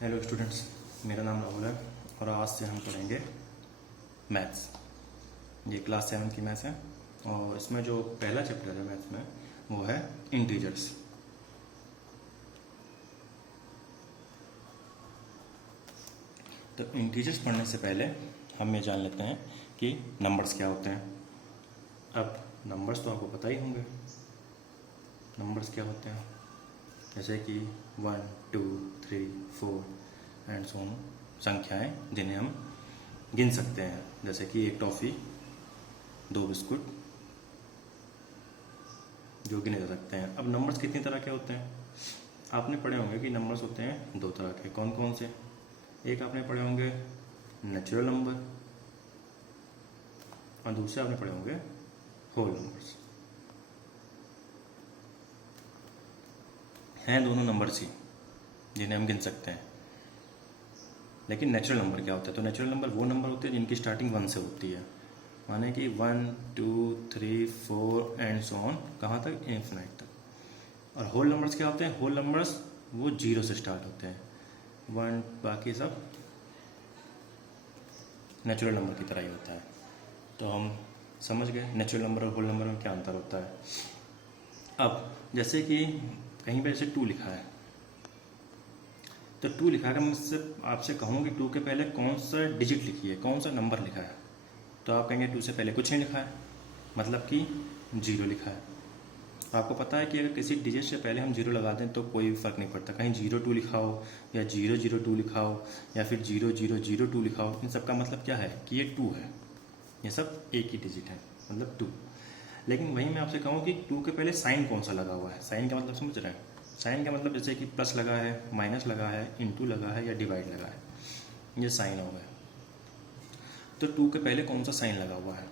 Hello students, मेरा नाम राहुल है और आज से हम पढ़ेंगे मैथ्स। ये क्लास 7 की मैथ्स है और इसमें जो पहला चैप्टर है मैथ्स में वो है इंटीजर्स। तो इंटीजर्स पढ़ने से पहले हम ये जान लेते हैं कि नंबर्स क्या होते हैं। अब नंबर्स तो आपको पता ही होंगे, नंबर्स क्या होते हैं, जैसे कि 1, 2, 3, 4 एंड सो ऑन, संख्याएं जिन्हें हम गिन सकते हैं, जैसे कि एक टॉफ़ी, 2 बिस्कुट, जो गिने जा सकते हैं। अब नंबर्स कितनी तरह के होते हैं आपने पढ़े होंगे कि नंबर्स होते हैं 2 तरह के। कौन कौन से? एक आपने पढ़े होंगे नेचुरल नंबर और दूसरे आपने पढ़े होंगे होल नंबर्स। हैं दोनों नंबर्स ही जिन्हें हम गिन सकते हैं। लेकिन नेचुरल नंबर क्या होता है? तो नेचुरल नंबर वो नंबर होते हैं जिनकी स्टार्टिंग 1 से होती है, माने कि 1, 2, 3, 4 एंड सो ऑन, कहाँ तक? इन्फिनाइट तक। और होल नंबर्स क्या होते हैं? होल नंबर्स वो 0 से स्टार्ट होते हैं, 1, बाकी सब नेचुरल नंबर की तरह ही होता है। तो हम समझ गए नेचुरल नंबर और होल नंबर में क्या अंतर होता है। अब जैसे कि कहीं पे जैसे 2 लिखा है, तो 2 लिखा है, मैं आपसे कहूँ कि 2 के पहले कौन सा डिजिट लिखिए, कौन सा नंबर लिखा है, तो आप कहेंगे 2 से पहले कुछ नहीं लिखा है, मतलब कि 0 लिखा है। तो आपको पता है कि अगर किसी डिजिट से पहले हम 0 लगा दें तो कोई फ़र्क नहीं पड़ता, कहीं 02 लिखा हो या 002 लिखा हो या फिर 0002 लिखा हो, इन सब का मतलब क्या है कि ये 2 है, ये सब एक ही डिजिट है, मतलब 2। लेकिन वहीं मैं आपसे कहूँ कि 2 के पहले साइन कौन सा लगा हुआ है, साइन का मतलब समझ रहे हैं? साइन का मतलब जैसे कि प्लस लगा है, माइनस लगा है, इंटू लगा है या डिवाइड लगा है, ये साइन हो गया। तो 2 के पहले कौन सा साइन लगा हुआ है?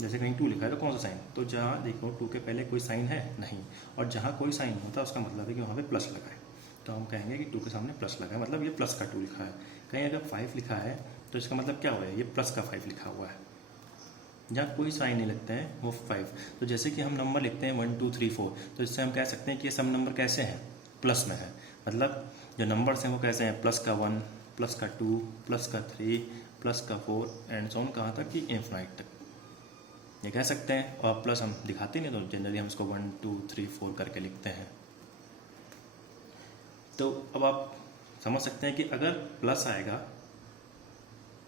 जैसे कहीं 2 लिखा है तो कौन सा साइन? तो जहाँ देखो 2 के पहले कोई साइन है नहीं, और जहाँ कोई साइन होता है उसका मतलब है कि वहाँ पे प्लस लगा है। तो हम कहेंगे कि 2 के सामने प्लस लगा है, मतलब ये प्लस का 2 लिखा है। कहीं अगर 5 लिखा है तो इसका मतलब क्या हुआ है? ये प्लस का 5 लिखा हुआ है। जहाँ कोई साइन नहीं लगता है वो 5। तो जैसे कि हम नंबर लिखते हैं 1, 2, 3, 4, तो इससे हम कह सकते हैं कि ये सब नंबर कैसे हैं? प्लस में है। मतलब जो नंबर्स हैं वो कैसे हैं? प्लस का 1, प्लस का 2, प्लस का 3, प्लस का 4 एंड सो ऑन, कहाँ तक कि इन्फिनाइट तक, ये कह सकते हैं। और प्लस हम दिखाते नहीं, तो जनरली हम इसको 1, 2, 3, 4 करके लिखते हैं। तो अब आप समझ सकते हैं कि अगर प्लस आएगा,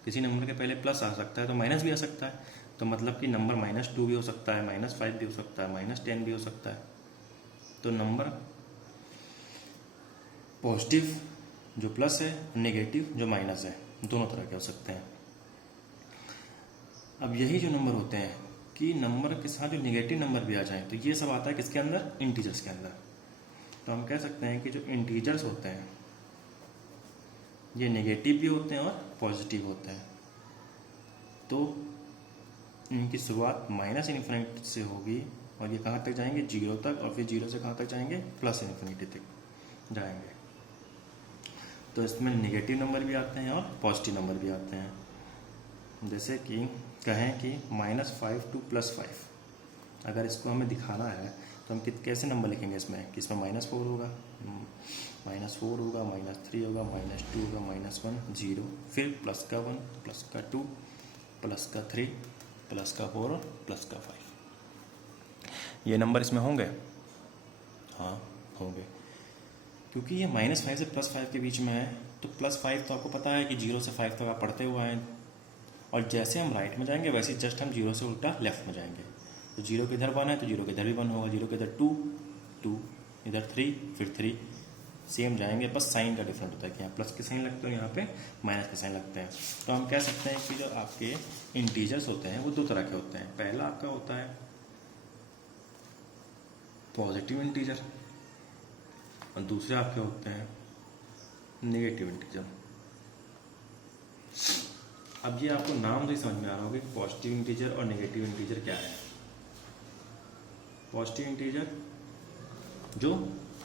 किसी नंबर के पहले प्लस आ सकता है तो माइनस भी आ सकता है। तो मतलब कि नंबर -2 भी हो सकता है, -5 भी हो सकता है, -10 भी हो सकता है। तो नंबर पॉजिटिव जो प्लस है, नेगेटिव जो माइनस है, दोनों तरह के हो सकते हैं। अब यही जो नंबर होते हैं कि नंबर के साथ जो नेगेटिव नंबर भी आ जाए, तो ये सब आता है किसके अंदर? इंटीजर्स के अंदर। तो हम कह सकते हैं कि जो इंटीजर्स होते हैं ये नेगेटिव भी होते हैं और पॉजिटिव होते हैं। तो इनकी शुरुआत माइनस इन्फिनिटी से होगी और ये कहाँ तक जाएंगे? 0 तक, और फिर 0 से कहाँ तक जाएंगे? प्लस इन्फिनिटी तक जाएंगे। तो इसमें नेगेटिव नंबर भी आते हैं और पॉजिटिव नंबर भी आते हैं। जैसे कि कहें कि -5 to +5, अगर इसको हमें दिखाना है तो हम कैसे नंबर लिखेंगे इसमें? कि इसमें -4 होगा, -4 होगा, -3 होगा, -2 होगा, -1, 0, फिर प्लस का 1, प्लस का 2, प्लस का 3, प्लस का 4 और प्लस का 5। ये नंबर इसमें होंगे? हाँ होंगे, क्योंकि ये -5 से +5 के बीच में है। तो +5 तो आपको पता है कि 0 से 5 तक आप पढ़ते हुए हैं, और जैसे हम राइट में जाएंगे वैसे जस्ट हम 0 से उल्टा लेफ्ट में जाएंगे। तो 0 के इधर 1 है तो 0 के इधर भी 1 होगा, 0 के इधर 2, 2, इधर 3, फिर 3, सेम जाएंगे, बस साइन का डिफरेंट होता है कि यहाँ प्लस के साइन लगते हैं, यहाँ पे माइनस के साइन लगते हैं। तो हम कह सकते हैं कि जो आपके इंटीजर्स होते हैं वो 2 तरह के होते हैं। पहला आपका होता है पॉजिटिव इंटीजर और दूसरे आपके होते हैं नेगेटिव इंटीजर। अब ये आपको नाम से ही समझ में आ रहा होगा कि पॉजिटिव इंटीजर और नेगेटिव इंटीजर क्या है। पॉजिटिव इंटीजर जो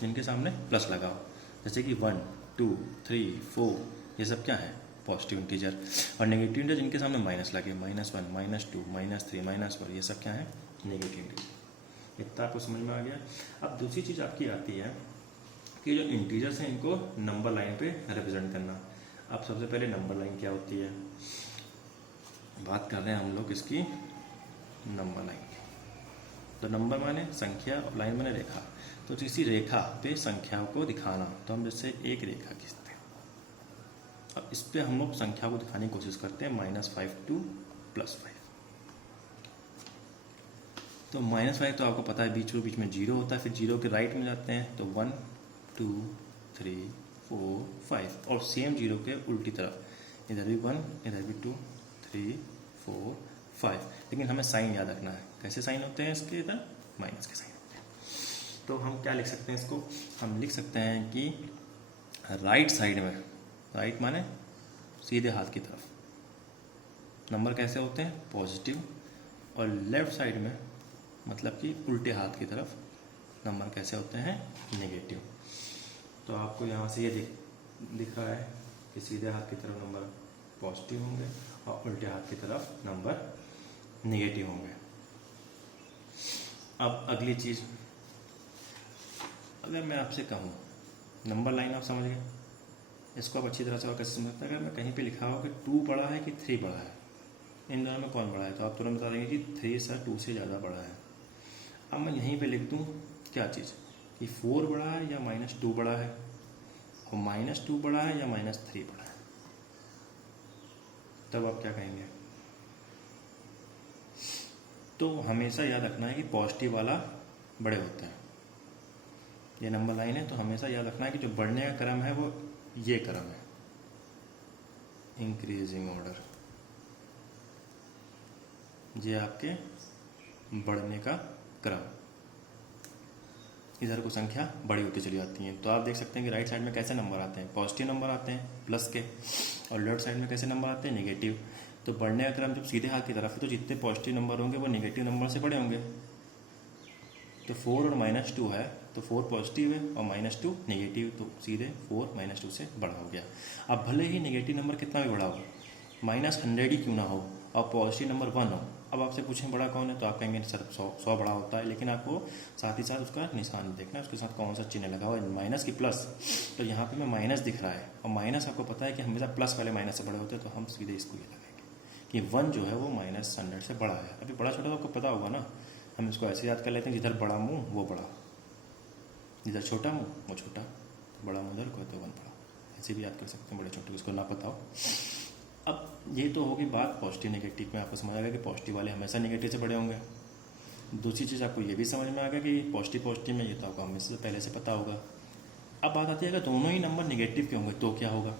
जिनके सामने प्लस लगा हो, जैसे कि 1, 2, 3, 4, ये सब क्या है? Positive integer. और नेगेटिव इंटीजर जिनके सामने माइनस लगे, -1, -2, -3, -4, ये सब क्या है? Negative integer. इतना आपको समझ में आ गया। अब दूसरी चीज़ आपकी आती है कि जो इंटीजर्स हैं इनको नंबर लाइन पे रिप्रेजेंट करना। अब सबसे पहले नंबर लाइन क्या होती है, बात कर रहे हैं हम लोग इसकी नंबर लाइन की। तो नंबर माने संख्या और लाइन माने रेखा। तो किसी रेखा पे संख्याओं को दिखाना, तो हम जैसे एक रेखा खींचते हैं। अब इस पे हम लोग संख्या को दिखाने की कोशिश करते हैं -5 to +5। तो -5 तो आपको पता है बीच में जीरो होता है, फिर जीरो के राइट में जाते हैं तो 1 2 3 4 5, और सेम जीरो के उल्टी तरफ इधर भी 1 इधर भी 2 3 4 5। लेकिन हमें साइन याद रखना है, कैसे साइन होते हैं इसके, इधर माइनस के साइन होते हैं। तो हम क्या लिख सकते हैं इसको, हम लिख सकते हैं कि राइट साइड में, राइट माने सीधे हाथ की तरफ नंबर कैसे होते हैं पॉजिटिव, और लेफ्ट साइड में मतलब कि उल्टे हाथ की तरफ नंबर कैसे होते हैं नेगेटिव। तो आपको यहाँ से ये दिख रहा है कि सीधे हाथ की तरफ नंबर पॉजिटिव होंगे और उल्टे हाथ की तरफ नंबर नेगेटिव होंगे। अब अगली चीज़, अगर मैं आपसे कहूँ नंबर लाइन आप समझ गए, इसको आप अच्छी तरह से और कैसे समझ सकते हैं। अगर मैं कहीं पे लिखा हो कि 2 बड़ा है कि 3 बड़ा है, इन दोनों में कौन बड़ा है, तो आप तुरंत बता देंगे कि 3 सर 2 से ज़्यादा बड़ा है। अब मैं यहीं पे लिख दूँ क्या चीज़ कि 4 बड़ा है या -2 बड़ा है, और -2 बड़ा है या -3 बड़ा है, तब आप क्या कहेंगे। तो हमेशा याद रखना है कि पॉजिटिव वाला बड़े होते हैं। ये नंबर लाइन है तो हमेशा याद रखना है कि जो बढ़ने का क्रम है वो ये क्रम है, इंक्रीजिंग ऑर्डर, ये आपके बढ़ने का क्रम। इधर को संख्या बड़ी होती चली जाती है। तो आप देख सकते हैं कि राइट साइड में कैसे नंबर आते हैं, पॉजिटिव नंबर आते हैं प्लस के, और लेफ्ट साइड में कैसे नंबर आते हैं नेगेटिव। तो बढ़ने का क्रम जब सीधे हाथ की तरफ है तो जितने पॉजिटिव नंबर होंगे वो नेगेटिव नंबर से बड़े होंगे। तो 4 और -2 है तो 4 पॉजिटिव है और -2 नेगेटिव, तो सीधे 4 -2 से बड़ा हो गया। अब भले ही नेगेटिव नंबर कितना भी बड़ा हो, -100 ही क्यों ना हो, और पॉजिटिव नंबर 1 हो, अब आपसे पूछें बड़ा कौन है तो आप कहेंगे सर 100 बड़ा होता है। लेकिन आपको साथ ही साथ उसका निशान देखना है, उसके साथ कौन सा चिन्ह लगा हुआ है, माइनस की प्लस। तो यहाँ पे मैं माइनस दिख रहा है, और माइनस आपको पता है कि हमेशा प्लस वाले माइनस से बड़े होते हैं, तो हम सीधे इसको ये लगाएंगे कि 1 जो है वो -100 से बड़ा है। अभी बड़ा छोटा तो आपको पता होगा ना, हम इसको ऐसे याद कर लेते हैं जिधर बड़ा मुँह वो बड़ा, जिधर छोटा मुँह वो छोटा, बड़ा मुँह उधर को तो 1 बड़ा, ऐसे भी याद कर सकते हैं बड़े छोटे, उसको ना पता हो। अब ये तो होगी बात पॉजिटिव नेगेटिव में, आपको समझ आ गया कि पॉजिटिव वाले हमेशा नेगेटिव से बड़े होंगे। दूसरी चीज़ आपको ये भी समझ में आ गया कि पॉजिटिव में ये तो आपको हमेशा से पहले से पता होगा। अब बात आती है अगर दोनों ही नंबर नेगेटिव के होंगे तो क्या होगा।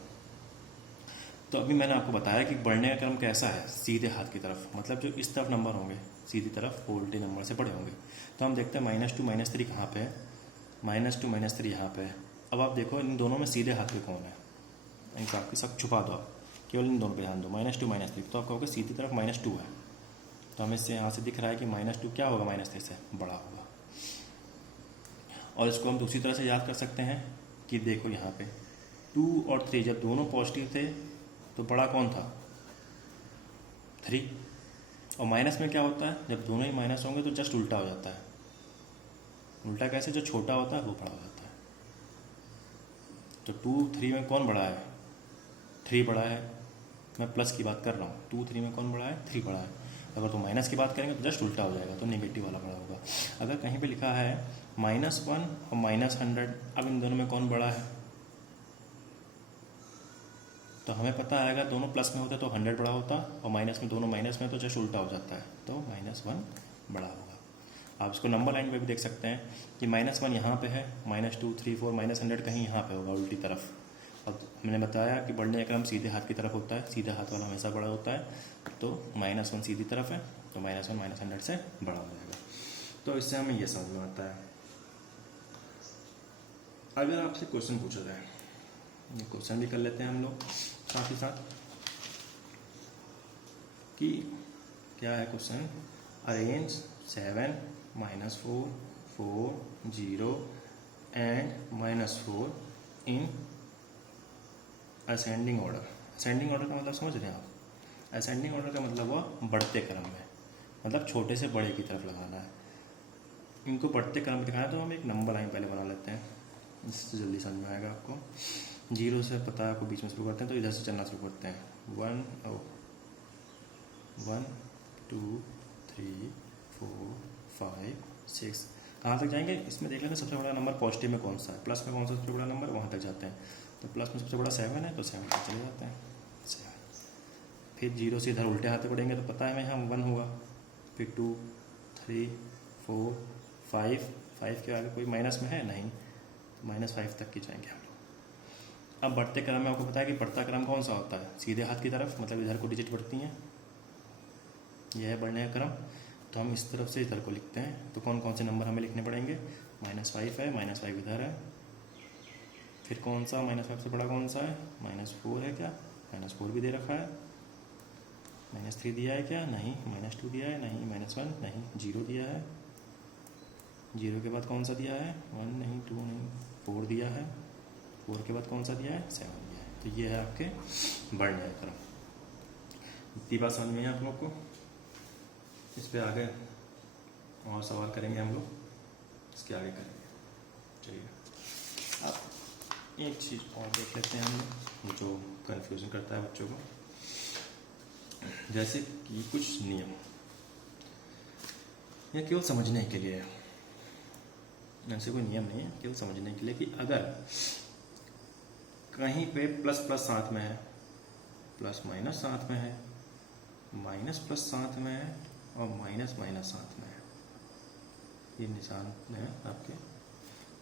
तो अभी मैंने आपको बताया कि बढ़ने का क्रम कैसा है, सीधे हाथ की तरफ, मतलब जो इस तरफ नंबर होंगे सीधी तरफ वो उल्टे नंबर से बड़े होंगे। तो हम देखते हैं -2 -3 कहाँ पे है, -2 -3 यहाँ पे है। अब आप देखो इन दोनों में सीधे हाथ पे कौन है, इनका आपके सब छुपा दो, आप केवल इन दोनों पे ध्यान दो, -2 -3, तो आप कहोगे सीधी तरफ -2 है। तो हमें इससे यहाँ से दिख रहा है कि -2 क्या होगा, -3 से बड़ा होगा। और इसको हम दूसरी तरह से याद कर सकते हैं कि देखो यहाँ पे 2 और 3 जब दोनों पॉजिटिव थे तो बड़ा कौन था, 3। और माइनस में क्या होता है, जब दोनों ही माइनस होंगे तो जस्ट उल्टा हो जाता है। उल्टा कैसे, जो छोटा होता है वो बड़ा हो जाता है। तो 2 3 में कौन बड़ा है, 3 बड़ा है। मैं प्लस की बात कर रहा हूँ, 2 3 में कौन बड़ा है, 3 बड़ा है। अगर तो माइनस की बात करेंगे तो जस्ट उल्टा हो जाएगा, तो नेगेटिव वाला बड़ा होगा। अगर कहीं पे लिखा है -1 और -100, अब इन दोनों में कौन बड़ा है, तो हमें पता आएगा दोनों प्लस में होते तो 100 बड़ा होता, और माइनस में दोनों माइनस में तो जस्ट उल्टा हो जाता है, तो -1 बड़ा होगा। आप इसको नंबर लाइन पे भी देख सकते हैं कि -1 यहाँ पे है, -2 3 4 -100 कहीं यहाँ पे होगा उल्टी तरफ। अब मैंने बताया कि बढ़ने का क्रम सीधे हाथ की तरफ होता है, सीधे हाथ वाला हमेशा बड़ा होता है। तो -1 सीधी तरफ है तो -1 -100 से बड़ा हो जाएगा। तो इससे हमें यह समझ में आता है। अगर आपसे क्वेश्चन पूछा जाए, ये क्वेश्चन भी कर लेते हैं हम लोग साथ ही साथ, कि क्या है question, arrange 7 -4 4 0 and -4 in ascending order. Ascending order का मतलब समझ रहे हैं आप, असेंडिंग ऑर्डर का मतलब हुआ बढ़ते क्रम में, मतलब छोटे से बड़े की तरफ लगाना है। इनको बढ़ते क्रम में दिखाना है तो हम एक नंबर लाइन पहले बना लेते हैं। इससे जल्दी समझ में आएगा आपको। 0 से पता है आपको बीच में शुरू करते हैं, तो इधर से चलना शुरू करते हैं। 1 2 3 4 5 6, कहाँ तक जाएंगे इसमें देख लेना। सबसे बड़ा नंबर पॉजिटिव में कौन सा है, प्लस में कौन सा सबसे बड़ा नंबर, वहाँ तक जाते हैं। तो प्लस में सबसे बड़ा 7 है, तो 7 तक चले जाते हैं 7। फिर 0 से इधर उल्टे हाथ से पढ़ेंगे तो पता है मैं यहाँ 1 होगा। फिर 2 3 4 5 के आगे कोई माइनस में है नहीं, तो -5 तक की जाएंगे हम लोग। अब बढ़ते क्रम में आपको पता है कि बढ़ता क्रम कौन सा होता है, सीधे हाथ की तरफ, मतलब इधर को डिजिट बढ़ती हैं, यह है बढ़ने का क्रम। तो हम इस तरफ से इधर को लिखते हैं। तो कौन कौन से नंबर हमें लिखने पड़ेंगे, -5 है, -5 इधर है। फिर कौन सा -5 से बड़ा कौन सा है, -4 है क्या, -4 भी दे रखा है। -3 दिया है क्या, नहीं। -2 दिया है, नहीं। -1 नहीं। 0 दिया है, 0 के बाद कौन सा दिया है, 1 नहीं, 2 नहीं। 4 दिया है, 4 के बाद कौन सा दिया है, 7 दिया है। तो ये है आपके बढ़ने का क्रम। इतनी बात समझ में है आप लोग को। इस पे आगे और सवाल करेंगे हम लोग, इसके आगे करेंगे। चलिए अब एक चीज़ और देख लेते हैं हम लोग जो कन्फ्यूजन करता है बच्चों को। जैसे कि कुछ नियम, यह केवल समझने के लिए है, ऐसे कोई नियम नहीं है, केवल समझने के लिए कि अगर कहीं पे प्लस प्लस साथ में है, प्लस माइनस साथ में है, माइनस प्लस साथ में है, और माइनस माइनस साथ में है, ये निशान है आपके।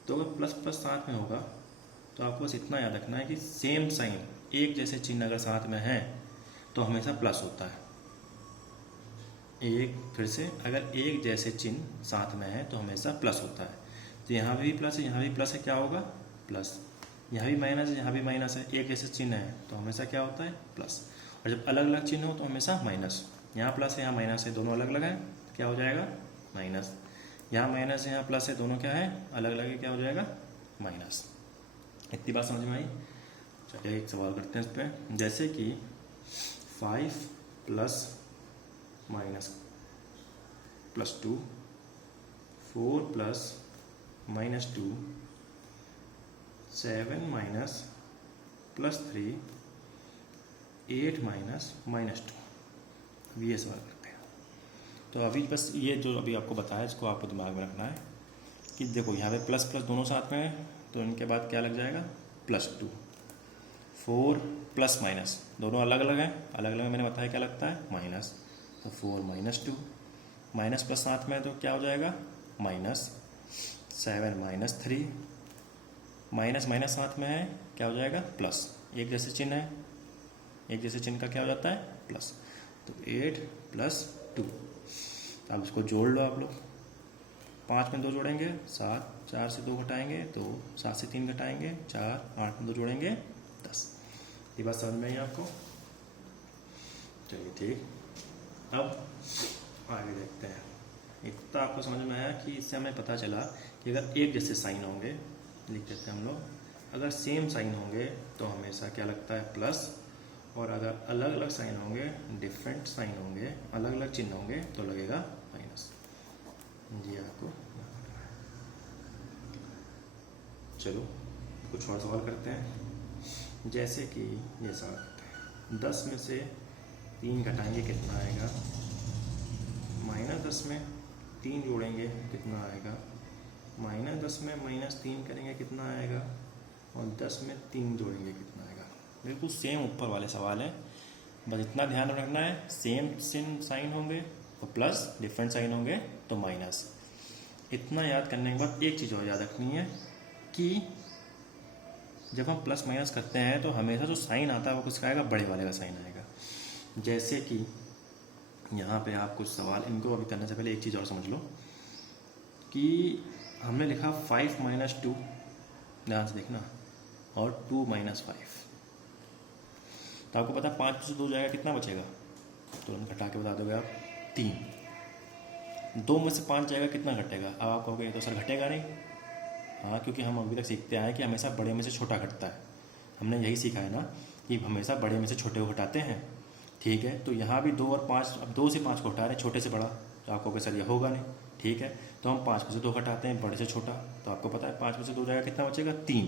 तो अगर प्लस प्लस साथ में होगा तो आपको बस इतना याद रखना है कि सेम साइन, एक जैसे चिन्ह अगर साथ में है तो हमेशा प्लस होता है। एक फिर से, अगर एक जैसे चिन्ह साथ में है तो हमेशा प्लस होता है। तो यहाँ भी प्लस है, यहाँ भी प्लस है, क्या होगा, प्लस। यहाँ भी माइनस है, यहाँ भी माइनस है, एक जैसे चिन्ह है तो हमेशा क्या होता है, प्लस। और जब अलग अलग चिन्ह हो तो हमेशा माइनस। यहाँ प्लस है, यहाँ माइनस है, दोनों अलग अलग है, क्या हो जाएगा, माइनस। यहाँ माइनस है, यहाँ प्लस है, दोनों क्या है, अलग अलग है, क्या हो जाएगा, माइनस। इतनी बात समझ में आई। चलिए एक सवाल करते हैं इस पर। जैसे कि 5 plus minus plus 2, 4 plus -2, 7 minus plus 3, 8 minus -2। अभी ये सवाल करते हैं। तो अभी बस ये जो अभी आपको बताया इसको आपको दिमाग में रखना है कि देखो यहाँ पे प्लस प्लस दोनों साथ में है, तो इनके बाद क्या लग जाएगा, +2। 4 प्लस माइनस दोनों अलग अलग हैं, अलग अलग मैंने बताया क्या लगता है, माइनस। तो 4 -2, माइनस प्लस साथ में है तो क्या हो जाएगा, माइनस। 7 -3, माइनस माइनस साथ में है, क्या हो जाएगा, प्लस। एक जैसे चिन्ह है, एक जैसे चिन्ह का क्या हो जाता है, प्लस। तो 8 + 2। अब इसको जोड़ लो आप लोग। 5 में 2 जोड़ेंगे 7, 4 से 2 घटाएंगे 2, 7 से 3 घटाएंगे 4, 8 में 2 जोड़ेंगे 10। ये बात समझ में आई आपको। चलिए ठीक, अब आगे देखते हैं। इतना आपको समझ में आया कि इससे हमें पता चला कि अगर एक जैसे साइन होंगे, लिख देते हैं हम लोग, अगर सेम साइन होंगे तो हमेशा क्या लगता है, प्लस। और अगर अलग अलग साइन होंगे, डिफरेंट साइन होंगे, अलग अलग चिन्ह होंगे तो लगेगा माइनस। जी आपको चलो कुछ और सवाल करते हैं। जैसे कि ये सवाल करते हैं, 10 में से 3 घटाएंगे कितना आएगा, -10 में 3 जोड़ेंगे कितना आएगा, -10 में -3 करेंगे कितना आएगा, और 10 में 3 जोड़ेंगे कितना आएगा। बिल्कुल सेम ऊपर वाले सवाल है, बस इतना ध्यान रखना है, सेम साइन होंगे तो प्लस, डिफरेंट साइन होंगे तो माइनस। इतना याद करने के बाद एक चीज़ और याद रखनी है कि जब हम प्लस माइनस करते हैं तो हमेशा जो साइन आता है वो किसका आएगा, बड़े वाले का साइन आएगा। जैसे कि यहाँ पे आप कुछ सवाल, इनको अभी करने से पहले एक चीज़ और समझ लो कि हमने लिखा 5 - 2, ध्यान से देखना, और 2 - 5। तो आपको पता है 5 से 2 जाएगा कितना बचेगा, तुरंत घटा के बता दोगे आप, 3। 2 में से 5 जाएगा कितना घटेगा। अब आप कहोगे तो सर घटेगा नहीं, हाँ, क्योंकि हम अभी तक सीखते आए कि हमेशा बड़े में से छोटा घटता है। हमने यही सीखा है ना कि हमेशा बड़े में से छोटे को घटाते हैं, ठीक है। तो यहाँ भी 2 और 5, अब 2 से 5 को हटा रहे हैं, छोटे से बड़ा, तो आप कहोगे सर ये होगा नहीं, ठीक है, तो हम 5 में से 2 घटाते हैं, बड़े से छोटा, तो आपको पता है 5 में से 2 जाएगा कितना बचेगा, 3।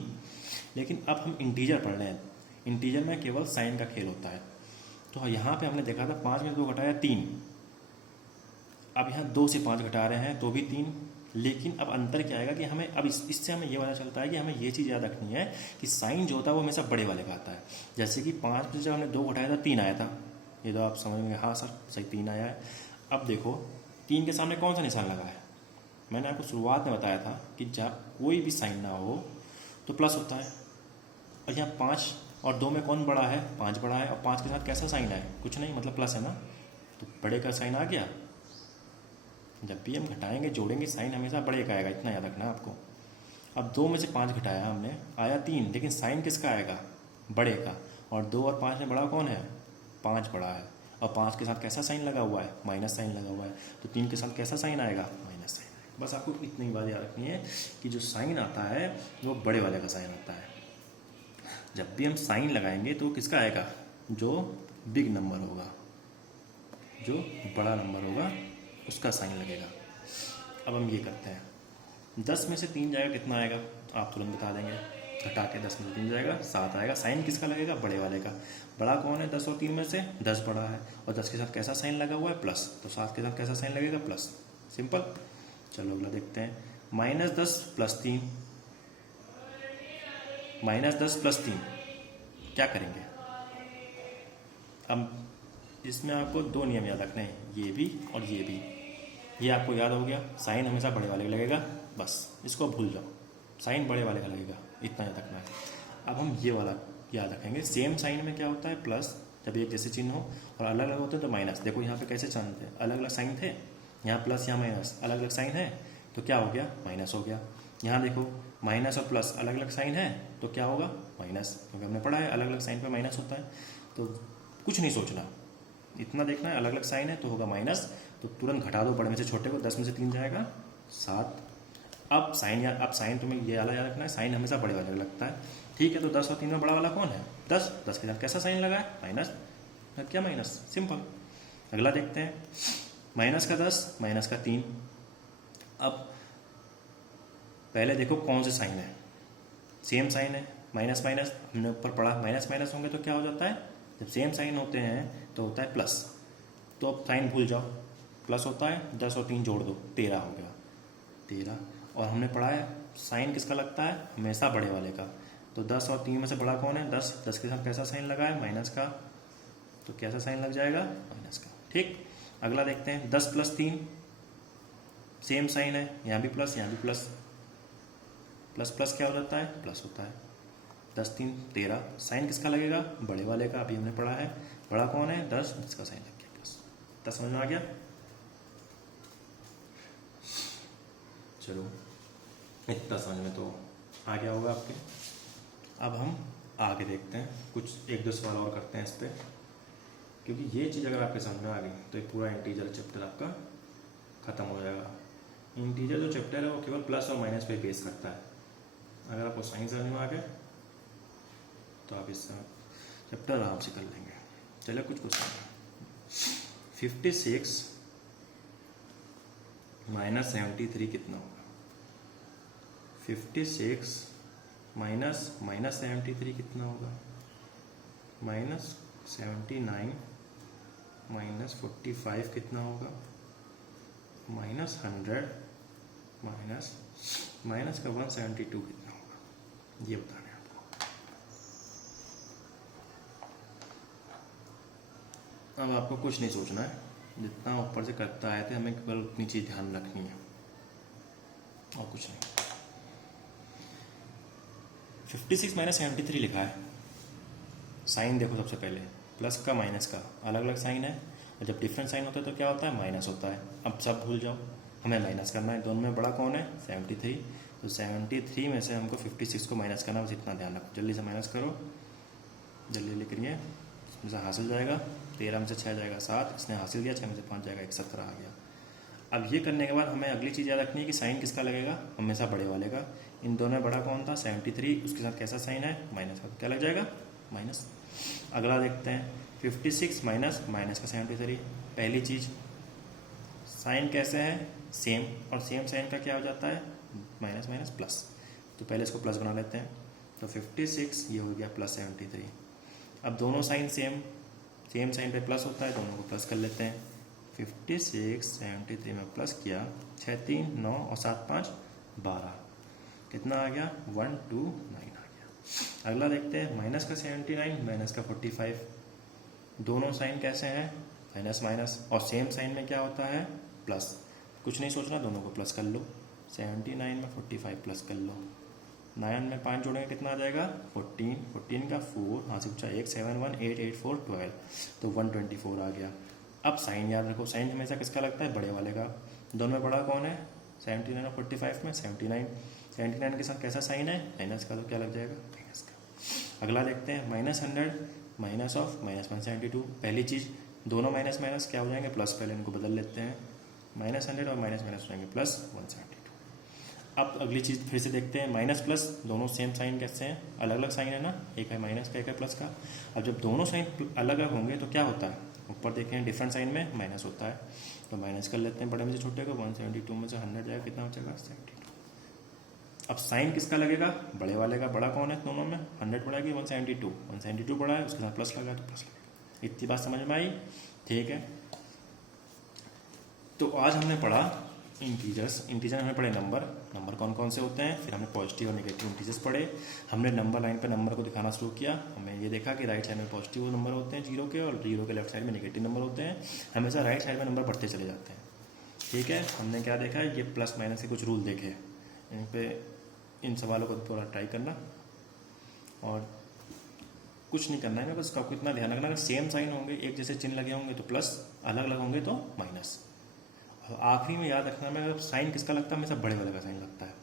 लेकिन अब हम इंटीजर पढ़ रहे हैं, इंटीजर में केवल साइन का खेल होता है। तो यहाँ पे हमने देखा था 5 में से 2 घटाया 3, अब यहाँ 2 से 5 घटा रहे हैं तो भी 3। लेकिन अब अंतर क्या आएगा कि हमें अब इससे हमें ये पता चलता है कि हमें ये चीज़ याद रखनी है कि साइन जो होता है वो हमेशा बड़े वाले का आता है। जैसे कि 5 में से जब हमने 2 घटाया था 3 आया था, ये तो आप समझ में, हाँ सर सही 3 आया है। अब देखो 3 के सामने कौन सा निशान लगा है, मैंने आपको शुरुआत में बताया था कि जब कोई भी साइन ना हो तो प्लस होता है। और यहाँ 5 और 2 में कौन बड़ा है, 5 बड़ा है, और 5 के साथ कैसा साइन है, कुछ नहीं, मतलब प्लस है ना, तो बड़े का साइन आ गया। जब भी हम घटाएंगे जोड़ेंगे साइन हमेशा बड़े का आएगा, इतना याद रखना है आपको। अब 2 में से 5 घटाया हमने, आया 3, लेकिन साइन किसका आएगा, बड़े का। और 2 और 5 में बड़ा कौन है, 5 बड़ा है, और 5 के साथ कैसा साइन लगा हुआ है, माइनस साइन लगा हुआ है, तो 3 के साथ कैसा साइन आएगा, माइनस साइन। बस आपको इतनी बात याद रखनी है कि जो साइन आता है वो बड़े वाले का साइन आता है। जब भी हम साइन लगाएंगे तो किसका आएगा, जो बिग नंबर होगा, जो बड़ा नंबर होगा उसका साइन लगेगा। अब हम ये करते हैं, 10 में से 3 जाएगा कितना आएगा, आप तुरंत बता देंगे, घटा के 10 में से 3 जाएगा 7 आएगा। साइन किसका लगेगा, बड़े वाले का। बड़ा कौन है, 10 और 3 में से 10 बड़ा है, और 10 के साथ कैसा साइन लगा हुआ है, प्लस, तो 7 के साथ कैसा साइन लगेगा, प्लस। सिंपल। चलो अगला देखते हैं, -10 + 3, -10 + 3 क्या करेंगे। अब इसमें आपको 2 नियम याद रखने हैं, ये भी और ये भी। ये आपको याद हो गया, साइन हमेशा बड़े वाले का लगेगा, बस इसको भूल जाओ, साइन बड़े वाले का लगेगा, इतना याद रखना है। अब हम ये वाला याद रखेंगे, सेम साइन में क्या होता है, प्लस, जब एक जैसे चिन्ह हो, और अलग अलग होते हैं तो माइनस। देखो यहाँ पे कैसे चिन्ह थे, अलग अलग साइन थे, यहाँ प्लस यहाँ माइनस, अलग अलग साइन है तो क्या हो गया, माइनस हो गया। यहाँ देखो माइनस और प्लस अलग अलग साइन है तो क्या होगा, माइनस, क्योंकि हमने पढ़ा है अलग अलग साइन पर माइनस होता है। तो कुछ नहीं सोचना, इतना देखना है, अलग अलग साइन है तो होगा माइनस, तो तुरंत घटा दो बड़े में से छोटे को, 10 में से 3 जाएगा 7। अब साइन तुम्हें ये वाला याद रखना है, साइन हमेशा बड़े वाले का लगता है, ठीक है। तो 10 और 3 में बड़ा वाला कौन है, 10, 10 के साथ कैसा साइन लगा है, माइनस, क्या माइनस, सिंपल। अगला देखते हैं, -10 -3। अब पहले देखो कौन से साइन है, सेम साइन है, माइनस माइनस हमने ऊपर पढ़ा, माइनस माइनस होंगे तो क्या हो जाता है, जब सेम साइन होते हैं तो होता है प्लस। तो अब साइन भूल जाओ, प्लस होता है, 10 और 3 जोड़ दो, 13 हो गया, 13। और हमने पढ़ा है साइन किसका लगता है, हमेशा बड़े वाले का। तो 10 और 3 में से बड़ा कौन है, 10, 10 के साथ कैसा साइन लगा है, माइनस का, तो कैसा साइन लग जाएगा, माइनस का, ठीक। अगला देखते हैं, 10 + 3, सेम साइन है, यहाँ भी प्लस, यहाँ भी प्लस, प्लस प्लस क्या हो जाता है, प्लस होता है। 10 3 13, साइन किसका लगेगा, बड़े वाले का, अभी हमने पढ़ा है, बड़ा कौन है, 10, 10 का साइन लग गया प्लस। 10 समझ में आ गया। चलो इतना समझ में तो आ गया होगा आपके। अब हम आगे देखते हैं, कुछ 1-2 सवाल और करते हैं इस पर, क्योंकि ये चीज़ अगर आपके समझ में आ गई तो ये पूरा इंटीजर चैप्टर आपका ख़त्म हो जाएगा। इंटीजर जो चैप्टर है वो केवल प्लस और माइनस पे बेस करता है। अगर आपको साइन समझ में आ गया तो आप इस चैप्टर आराम से कर लेंगे। चलिए कुछ क्वेश्चन, 56 - 73 कितना होगा, 56 - -73 कितना होगा, -79 - 45 कितना होगा, -100 माइनस का 172 कितना होगा, ये बताना है आपको। अब आपको कुछ नहीं सोचना है, जितना ऊपर से करता आए थे हमें केवल उतनी चीज़ ध्यान रखनी है और कुछ नहीं। 56 - 73 लिखा है, साइन देखो सबसे पहले, प्लस का माइनस का अलग अलग साइन है, और जब डिफरेंट साइन होता है तो क्या होता है, माइनस होता है। अब सब भूल जाओ, हमें माइनस करना है, दोनों में बड़ा कौन है, 73। तो 73 में से हमको 56 को माइनस करना है, बस इतना ध्यान रखो। जल्दी से माइनस करो, जल्दी करिए, इसमें से हासिल जाएगा 13 में से 6 जाएगा 7, इसने हासिल किया 6 में से 5 जाएगा 1, 17 आ गया। अब ये करने के बाद हमें अगली चीज़ याद रखनी है कि साइन किसका लगेगा, हमेशा बड़े वाले का। इन दोनों में बड़ा कौन था, 73, उसके साथ कैसा साइन है, माइनस का, क्या लग जाएगा, माइनस। अगला देखते हैं, 56 माइनस का 73, पहली चीज़ साइन कैसे है, सेम, और सेम साइन का क्या हो जाता है, माइनस माइनस प्लस। तो पहले इसको प्लस बना लेते हैं, तो 56 ये हो गया प्लस 73। अब दोनों साइन सेम साइन पे प्लस होता है, दोनों को प्लस कर लेते हैं। 56 73 में प्लस किया, 6 3 9 और 7 5 12, कितना आ गया 129 आ गया। अगला देखते हैं माइनस का 79 माइनस का 45। दोनों साइन कैसे हैं, माइनस माइनस, और सेम साइन में क्या होता है, प्लस। कुछ नहीं सोचना, दोनों को प्लस कर लो। 79 में 45 प्लस कर लो, 9 में 5 जोड़ेंगे कितना आ जाएगा 14, 14 का 4, हाँ से पूछा 1 7 1 8 8 4 12, तो 124 आ गया। अब साइन याद रखो, साइन हमेशा किसका लगता है, बड़े वाले का। दोनों में बड़ा कौन है, 79 और 45 में 79 के साथ कैसा साइन है, माइनस का, तो क्या लग जाएगा, माइनस का। अगला देखते हैं माइनस 100 माइनस ऑफ माइनस 172। पहली चीज़, दोनों माइनस माइनस क्या हो जाएंगे, प्लस। पहले इनको बदल लेते हैं, माइनस 100 और माइनस माइनस हो जाएंगे प्लस 172। अब अगली चीज़ फिर से देखते हैं, माइनस प्लस, दोनों सेम साइन कैसे हैं, अलग अलग साइन है ना, एक है माइनस का एक है प्लस का। अब जब दोनों साइन अलग अलग होंगे तो क्या होता है, ऊपर देखें डिफरेंट साइन में माइनस होता है, तो माइनस कर लेते हैं बड़े में से छोटे को। 172 में से 100 जाएगा, कितना हो जाएगा 72। अब साइन किसका लगेगा, बड़े वाले का। बड़ा कौन है दोनों में, 100 बड़ा कि 172 बड़ा है, उसके साथ प्लस लगा तो प्लस लगेगा। इतनी बात समझ में आई, ठीक है। तो आज हमने पढ़ा इंटीजर्स में हमने पढ़े नंबर कौन कौन से होते हैं, फिर हमने पॉजिटिव और नेगेटिव इंटीजर्स पढ़े। हमने नंबर लाइन पर नंबर को दिखाना शुरू किया, हमने ये देखा कि राइट साइड में पॉजिटिव नंबर होते हैं जीरो के, और जीरो के लेफ्ट साइड में नेगेटिव नंबर होते हैं। हमेशा राइट साइड में नंबर बढ़ते चले जाते हैं, ठीक है। हमने क्या देखा है, ये प्लस माइनस के कुछ रूल देखे, इन पे इन सवालों को पूरा ट्राई करना, और कुछ नहीं करना है, बस आपको इतना ध्यान रखना, अगर सेम साइन होंगे, एक जैसे चिन्ह लगे होंगे तो प्लस, अलग अलग होंगे तो माइनस। आखिरी में याद रखना है, साइन किसका लगता है, हमेशा बड़े वाले का साइन लगता है।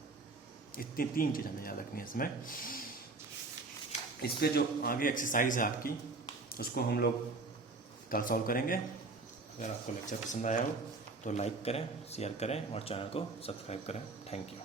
इतनी 3 चीज़ हमें याद रखनी है इसमें। इस पर जो आगे एक्सरसाइज है आपकी, उसको हम लोग कल सॉल्व करेंगे। अगर आपको लेक्चर पसंद आया हो तो लाइक करें, शेयर करें और चैनल को सब्सक्राइब करें। Thank you.